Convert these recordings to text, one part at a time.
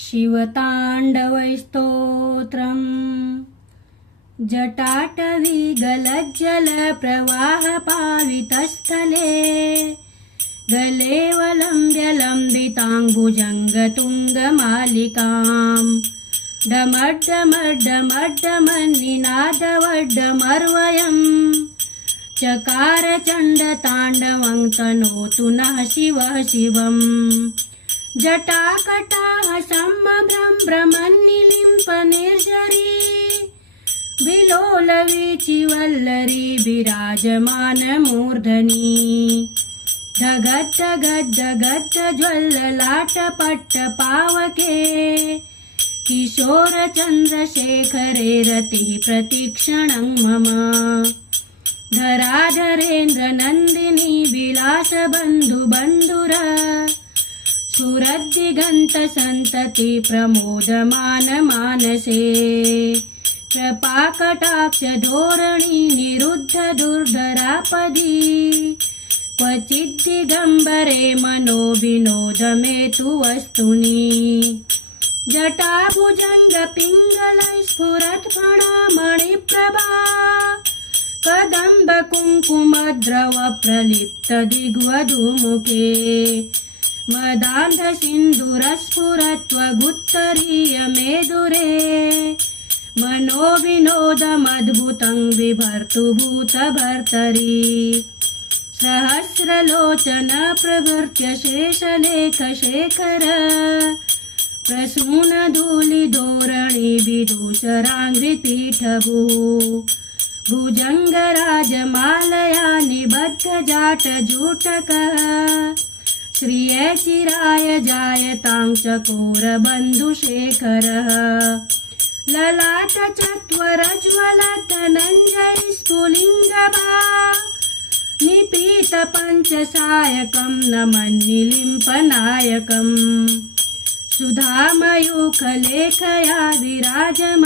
शिवताण्डवस्तोत्रम् जटाटवीगलज्जलप्रवाहपावितस्थले गलेवलम्ब्य लम्बिताम्बुजङ्गतुङ्गमालिकाम् डमड्डमड्डमड्डमन्निनादवड्डमर्वयम् चकार चण्डताण्डवं तनोतु नः शिवः शिवम् जटाकटाः सम्भ्रमन्निलिम्पनिर्झरी विलोलवीचिवल्लरी विराजमानमूर्धनि धगद्धगद्धगद्धज्वल्ललाटपट्टपावके किशोरचन्द्रशेखरे रतिः प्रतिक्षणं मम धराधरेन्द्रनन्दिनी विलासबन्धुबन्धुर सुरद्दिगन्तसन्तति प्रमोदमानमानसे कृपाकटाक्षधोरणी निरुद्ध दुर्धरापदी क्वचिद्दिगम्बरे मनो विनोदमेतु वस्तुनि जटाभुजङ्गपिङ्गलं स्फुरत्फणामणिप्रभा कदम्बकुङ्कुमद्रवप्रलिप्तदिग्वधूमुखे मदान्धसिन्दूरस्फुरत्वगुत्तरीयमेदुरे मनोविनोदमद्भुतं बिभर्तुभूतभर्तरि सहस्रलोचन प्रभृत्य शेषलेखशेखर प्रसूनधूलिधोरणी विदूषराङ्घ्रिपीठभूः भुजङ्गराजमालया निबद्धजाटजूटकः श्रिये चिराय जायतां चकोरबन्धुशेखरः ललाटचत्वरज्वलधनञ्जयस्फुलिङ्गभा निपीतपञ्चसायकं नमन्निलिम्पनायकम् सुधामयूखलेखया विराजमानशेखरम्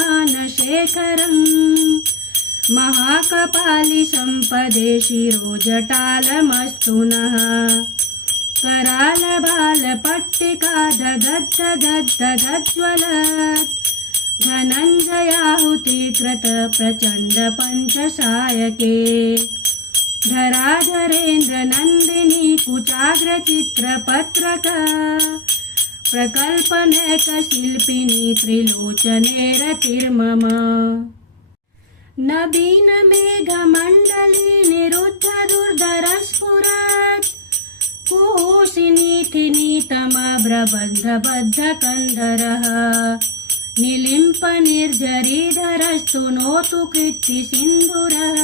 महाकपालिसम्पदे शिरोजटालमस्तु नः करालबालपट्टिका दगद्धगद्धगज्ज्वलत् धनञ्जयाहुतिकृत प्रचण्डपञ्चसायके धराधरेन्द्रनन्दिनी कुचाग्रचित्रपत्रक प्रकल्पनैकशिल्पिनी त्रिलोचने रतिर्मम नवीनमेघमण्डली निरुद्ध दुर्धरस्फुरत् कुहूसिनीथिनीतमभ्रबन्धबद्धकन्धरः निलिम्पनिर्झरीधरस्तु नोतु कृत्तिसिन्धुरः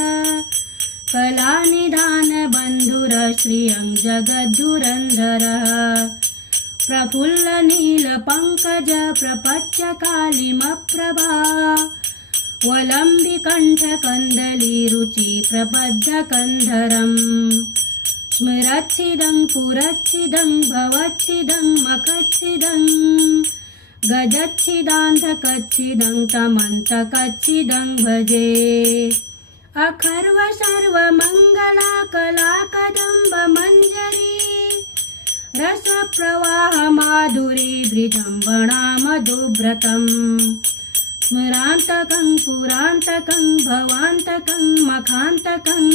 कलानिधानबन्धुर श्रियं जगद्धुरन्धरः प्रफुल्लनीलपङ्कज प्रपच्यकालिमप्रभा वलम्बिकण्ठकन्दलीरुचि प्रबद्धकन्धरम् स्मरच्छिदं पुरच्छिदं भवच्छिदं मखच्छिदं गजच्छिदान्धकच्छिदं तमन्तकच्छिदं भजे अखर्व सर्वमङ्गला कलाकदम्बमञ्जरी रसप्रवाहमाधुरी विजृम्भणा मधुव्रतम् स्मरान्तकं पुरान्तकं भवान्तकं मखान्तकं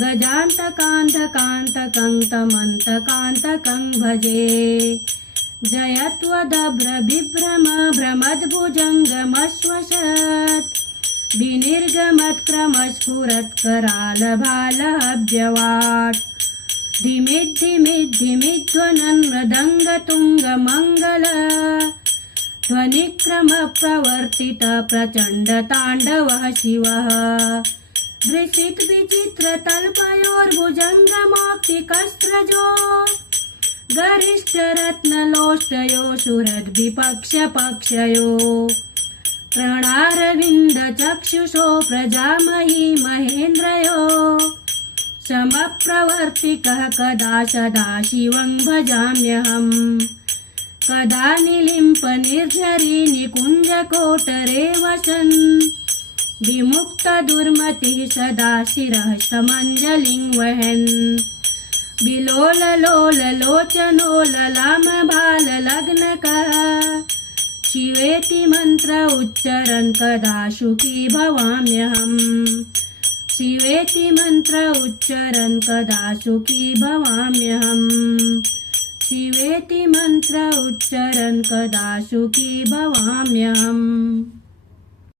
गजान्तकान्तकान्तकं तमन्तकान्तकं भजे जयत्वदभ्रबिभ्रम भ्रमद्भुजङ्गमश्वसत् विनिर्गमत्क्रमस्फुरत्करालभालहव्यवाट् धिमिद्धिमिद्धिमिध्वनन् मृदङ्गतुङ्गमङ्गल ध्वनिक्रमप्रवर्तित प्रचण्डताण्डवः शिवः वृषितविचित्रतल्पयोर्भुजङ्गमौक्तिकस्त्रजो गरिष्ठरत्नलोष्टयो सुरद्विपक्षपक्षयो प्रणारविन्दचक्षुषो प्रजामही महेन्द्रयो समप्रवर्तिकः कदा सदा शिवं भजाम्यहम् कदा निलिम्पनिर्झरी निकुञ्जकोटरे वसन् विमुक्तदुर्मतिः सदा शिरः समञ्जलिं वहन् विलोललोललोचनो ललामभाललग्नकः शिवेति मंत्र उच्चरन् कदा सुखी भवाम्यहम् शिवेति मंत्र उच्चरन् कदा सुखी भवाम्यहम् शिवेति मंत्र उच्चरन् कदा सुखी भवाम्यहम्।